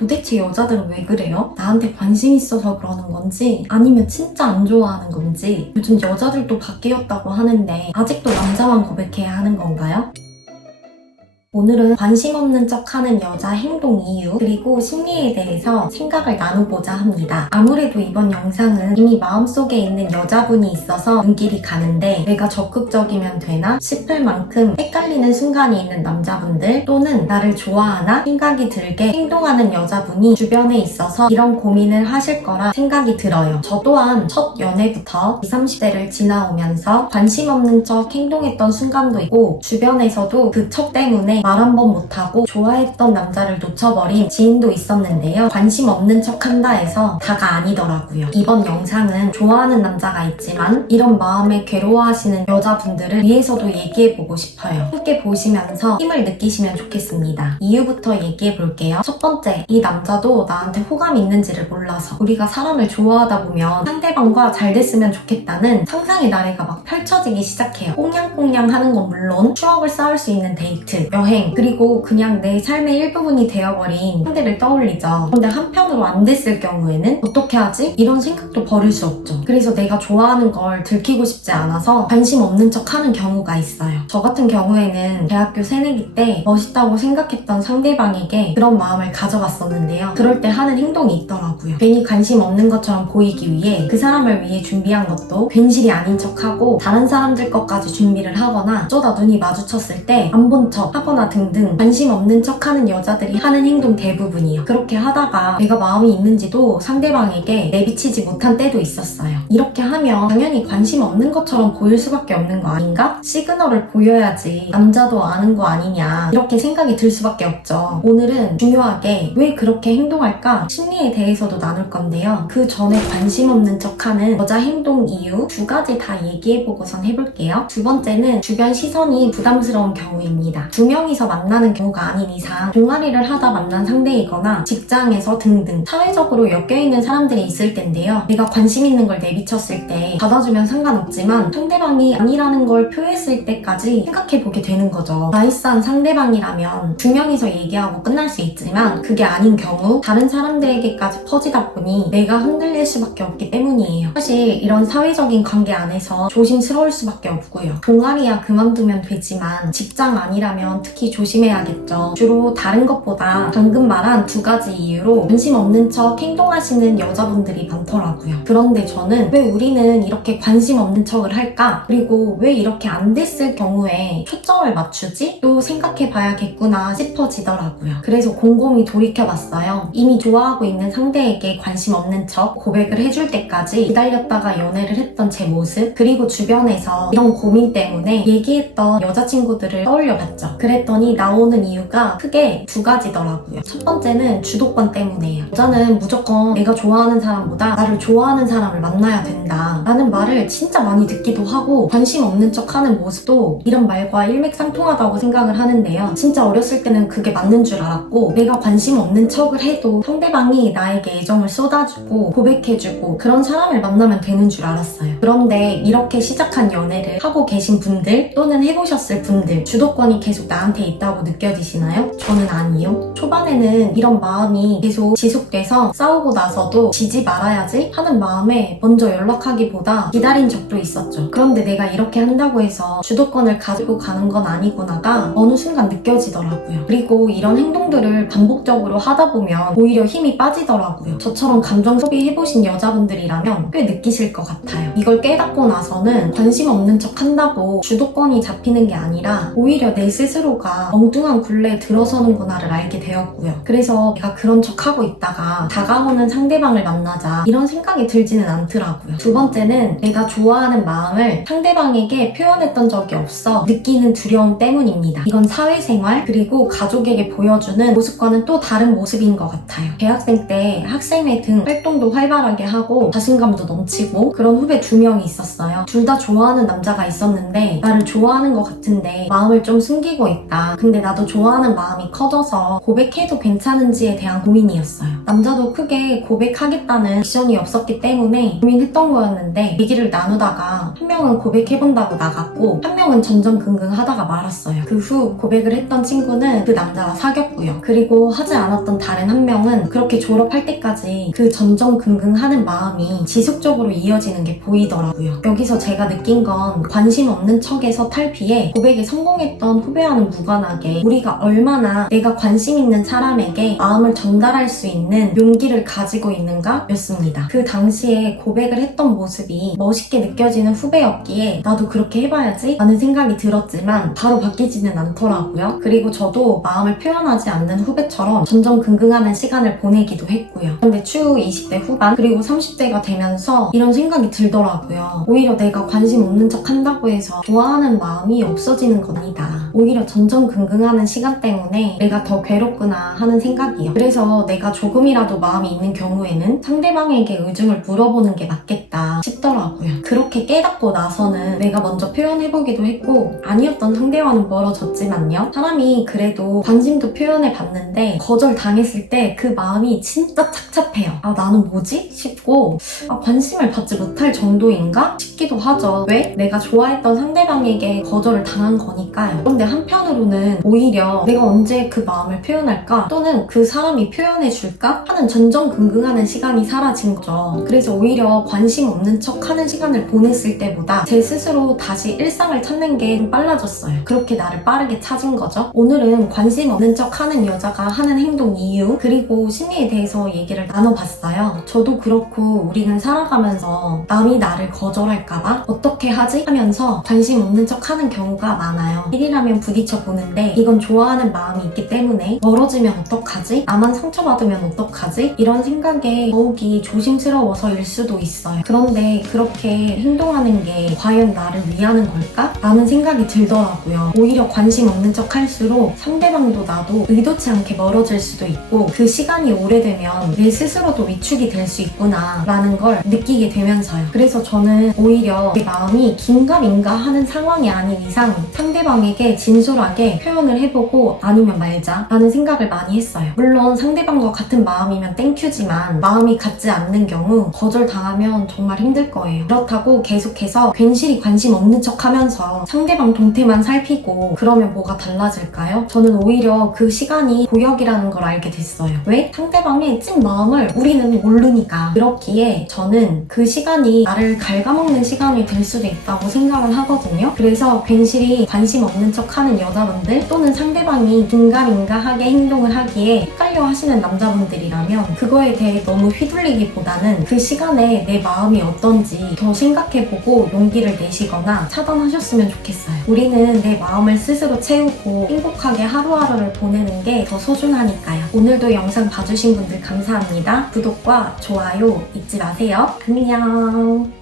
도대체 여자들은 왜 그래요? 나한테 관심 있어서 그러는 건지 아니면 진짜 안 좋아하는 건지. 요즘 여자들도 바뀌었다고 하는데 아직도 남자만 고백해야 하는 건가요? 오늘은 관심 없는 척하는 여자 행동 이유 그리고 심리에 대해서 생각을 나눠보자 합니다. 아무래도 이번 영상은 이미 마음속에 있는 여자분이 있어서 눈길이 가는데 내가 적극적이면 되나 싶을 만큼 헷갈리는 순간이 있는 남자분들 또는 나를 좋아하나 생각이 들게 행동하는 여자분이 주변에 있어서 이런 고민을 하실 거라 생각이 들어요. 저 또한 첫 연애부터 20, 30대를 지나오면서 관심 없는 척 행동했던 순간도 있고 주변에서도 그 척 때문에 말 한 번 못하고 좋아했던 남자를 놓쳐버린 지인도 있었는데요. 관심 없는 척 한다 해서 다가 아니더라고요. 이번 영상은 좋아하는 남자가 있지만 이런 마음에 괴로워하시는 여자분들을 위해서도 얘기해보고 싶어요. 함께 보시면서 힘을 느끼시면 좋겠습니다. 이유부터 얘기해볼게요. 첫 번째, 이 남자도 나한테 호감이 있는지를 몰라서 우리가 사람을 좋아하다 보면 상대방과 잘 됐으면 좋겠다는 상상의 나래가 막 펼쳐지기 시작해요. 꽁냥꽁냥 하는 건 물론 추억을 쌓을 수 있는 데이트, 여행, 그리고 그냥 내 삶의 일부분이 되어버린 상대를 떠올리죠. 그런데 한편으로 안 됐을 경우에는 어떻게 하지? 이런 생각도 버릴 수 없죠. 그래서 내가 좋아하는 걸 들키고 싶지 않아서 관심 없는 척 하는 경우가 있어요. 저 같은 경우에는 대학교 새내기 때 멋있다고 생각했던 상대방에게 그런 마음을 가져갔었는데요. 그럴 때 하는 행동이 있더라고요. 괜히 관심 없는 것처럼 보이기 위해 그 사람을 위해 준비한 것도 괜시리 아닌 척하고 다른 사람들 것까지 준비를 하거나 어쩌다 눈이 마주쳤을 때 안 본 척 하거나 등등 관심 없는 척하는 여자들이 하는 행동 대부분이요. 그렇게 하다가 내가 마음이 있는지도 상대방에게 내비치지 못한 때도 있었어요. 이렇게 하면 당연히 관심 없는 것처럼 보일 수밖에 없는 거 아닌가? 시그널을 보여야지 남자도 아는 거 아니냐 이렇게 생각이 들 수밖에 없죠. 오늘은 중요하게 왜 그렇게 행동할까? 심리에 대해서도 나눌 건데요. 그 전에 관심 없는 척하는 여자 행동 이유 두 가지 다 얘기해보고선 해볼게요. 두 번째는 주변 시선이 부담스러운 경우입니다. 두 명이서 만나는 경우가 아닌 이상 동아리를 하다 만난 상대이거나 직장에서 등등 사회적으로 엮여있는 사람들이 있을 텐데요. 내가 관심 있는 걸 내비쳤을 때 받아주면 상관없지만 상대방이 아니라는 걸 표했을 때까지 생각해보게 되는 거죠. 나이스한 상대방이라면 두 명이서 얘기하고 끝날 수 있지만 그게 아닌 경우 다른 사람들에게까지 퍼지다 보니 내가 흔들릴 수밖에 없기 때문이에요. 사실 이런 사회적인 관계 안에서 조심스러울 수밖에 없고요. 동아리야 그만두면 되지만 직장 아니라면 특히 조심해야겠죠. 주로 다른 것보다 방금 말한 두 가지 이유로 관심 없는 척 행동하시는 여자분들이 많더라고요. 그런데 저는 왜 우리는 이렇게 관심 없는 척을 할까? 그리고 왜 이렇게 안 됐을 경우에 초점을 맞추지? 또 생각해봐야겠구나 싶어지더라고요. 그래서 곰곰이 돌이켜봤어요. 이미 좋아하고 있는 상대에게 관심 없는 척 고백을 해줄 때까지 기다렸다가 연애를 했던 제 모습 그리고 주변에서 이런 고민 때문에 얘기했던 여자친구들을 떠올려봤죠. 그랬더니 나오는 이유가 크게 두 가지더라고요. 첫 번째는 주도권 때문이에요. 여자는 무조건 내가 좋아하는 사람보다 나를 좋아하는 사람을 만나야 된다 라는 말을 진짜 많이 듣기도 하고 관심 없는 척하는 모습도 이런 말과 일맥상통하다고 생각을 하는데요. 진짜 어렸을 때는 그게 맞는 줄 알았고 내가 관심 없는 척을 해도 상대방이 나에게 애정을 쏟아주고 고백해주고 그런 사람을 만나면 되는 줄 알았어요. 그런데 이렇게 시작한 연애를 하고 계신 분들 또는 해보셨을 분들 주도권이 계속 나한테 있다고 느껴지시나요? 저는 아니요. 초반에는 이런 마음이 계속 지속돼서 싸우고 나서도 지지 말아야지 하는 마음에 먼저 연락하기보다 기다린 적도 있었죠. 그런데 내가 이렇게 한다고 해서 주도권을 가지고 가는 건 아니구나가 어느 순간 느껴지더라고요. 그리고 이런 행동들을 반복적으로 하다 보면 오히려 힘이 빠지더라고요. 저처럼 감정 소비해보신 여자분들이라면 꽤 느끼실 것 같아요. 이걸 깨닫고 나서는 관심 없는 척 한다고 주도권이 잡히는 게 아니라 오히려 내 스스로가 엉뚱한 굴레에 들어서는구나를 알게 되었고요. 그래서 내가 그런 척하고 있다가 다가오는 상대방을 만나자 이런 생각이 들지는 않더라고요. 두 번째는 내가 좋아하는 마음을 상대방에게 표현했던 적이 없어 느끼는 두려움 때문입니다. 이건 사회생활 그리고 가족에게 보여주는 모습과는 또 다른 모습인 것 같아요. 대학생 때 학생회 등 활동도 활발하게 하고 자신감도 넘치고 그런 후배 2명이 있었어요. 둘 다 좋아하는 남자가 있었는데 나를 좋아하는 것 같은데 마음을 좀 숨기고 있다. 근데 나도 좋아하는 마음이 커져서 고백해도 괜찮은지에 대한 고민이었어요. 남자도 크게 고백하겠다는 미션이 없었기 때문에 고민했던 거였는데 얘기를 나누다가 한 명은 고백해본다고 나갔고 한 명은 전전긍긍하다가 말았어요. 그 후 고백을 했던 친구는 그 남자와 사귀었고요. 그리고 하지 않았던 다른 한 명은 그렇게 졸업할 때까지 그 전전긍긍하는 마음이 지속적으로 이어지는 게 보이더라고요. 여기서 제가 느낀 건 관심 없는 척에서 탈피해 고백에 성공했던 후배와는 무관하게 우리가 얼마나 내가 관심 있는 사람에게 마음을 전달할 수 있는 용기를 가지고 있는가 였습니다. 그 당시에 고백을 했던 모습이 멋있게 느껴지는 후배였기에 나도 그렇게 해봐야지 라는 생각이 들었지만 바로 바뀌지는 않더라고요. 그리고 저도 마음을 표현하지 않는 후배처럼 전전긍긍하는 시간을 보내기도 했고요. 그런데 추후 20대 후반 그리고 30대가 되면서 이런 생각이 들더라고요. 오히려 내가 관심 없는 척 한다고 해서 좋아하는 마음이 없어지는 겁니다. 오히려 전전긍긍하는 시간 때문에 내가 더 괴롭구나 하는 생각이요. 그래서 내가 조금이라도 마음이 있는 경우에는 상대방에게 의중을 물어보는 게 맞겠다 싶더라고요. 그렇게 깨닫고 나서는 내가 먼저 표현해보기도 했고 아니었던 상대와는 멀어졌지만요. 사람이 그래도 관심도 표현해봤는데 거절당했을 때 그 마음이 진짜 착잡해요. 아 나는 뭐지? 싶고 관심을 받지 못할 정도인가? 싶기도 하죠. 왜? 내가 좋아했던 상대방에게 거절을 당한 거니까요. 그런데 한편으로는 오히려 내가 언제 그 마음을 표현할까? 또는 그 사람이 표현해줄까? 하는 전전긍긍하는 시간이 사라진 거죠. 그래서 오히려 관심 없는 척 하는 시간을 보냈을 때보다 제 스스로 다시 일상을 찾는 게 좀 빨라졌어요. 그렇게 나를 빠르게 찾은 거죠. 오늘은 관심 없는 척 하는 여자가 하는 행동 이유 그리고 심리에 대해서 얘기를 나눠봤어요. 저도 그렇고 우리는 살아가면서 남이 나를 거절할까봐 어떻게 하지? 하면서 관심 없는 척 하는 경우가 많아요. 일이라면 부딪혀 보는데 이건 좋아하는 마음이 있기 때문에 멀어지면 어떡하지? 나만 상처받으면 어떡하지? 이런 생각에 더욱이 조심스러워서일 수도 있어요. 그런데 그렇게 행동하는 게 과연 나를 위하는 걸까? 라는 생각이 들더라고요. 오히려 관심 없는 척 할수록 상대방도 나도 의도치 않게 멀어질 수도 있고 그 시간이 오래되면 내 스스로도 위축이 될 수 있구나 라는 걸 느끼게 되면서요. 그래서 저는 오히려 내 마음이 긴가민가 하는 상황이 아닌 이상 상대방에게 진솔하게 표현을 해보고 아니면 말자 라는 생각을 많이 했어요. 물론 상대방과 같은 마음이면 땡큐지만 마음이 같지 않는 경우 거절당하면 정말 힘들 거예요. 그렇다고 계속해서 괜시리 관심 없는 척 하면서 상대방 동태만 살피고 그러면 뭐가 달라질까요? 저는 오히려 그 시간이 고역이라는 걸 알게 됐어요. 왜? 상대방의 찐 마음을 우리는 모르니까. 그렇기에 저는 그 시간이 나를 갉아먹는 시간이 될 수도 있다고 생각을 하거든요. 그래서 괜시리 관심 없는 척 하는 여자분들 또는 상대방이 긴가민가하게 행동을 하기에 헷갈려 하시는 남자분들이라면 그거에 대해 너무 휘둘리기보다는 그 시간에 내 마음이 어떤지 더 생각해보고 용기를 내시거나 차단하셨으면 좋겠어요. 우리는 내 마음을 스스로 채우고 행복하게 하루하루를 보내는 게 더 소중하니까요. 오늘도 영상 봐주신 분들 감사합니다. 구독과 좋아요 잊지 마세요. 안녕.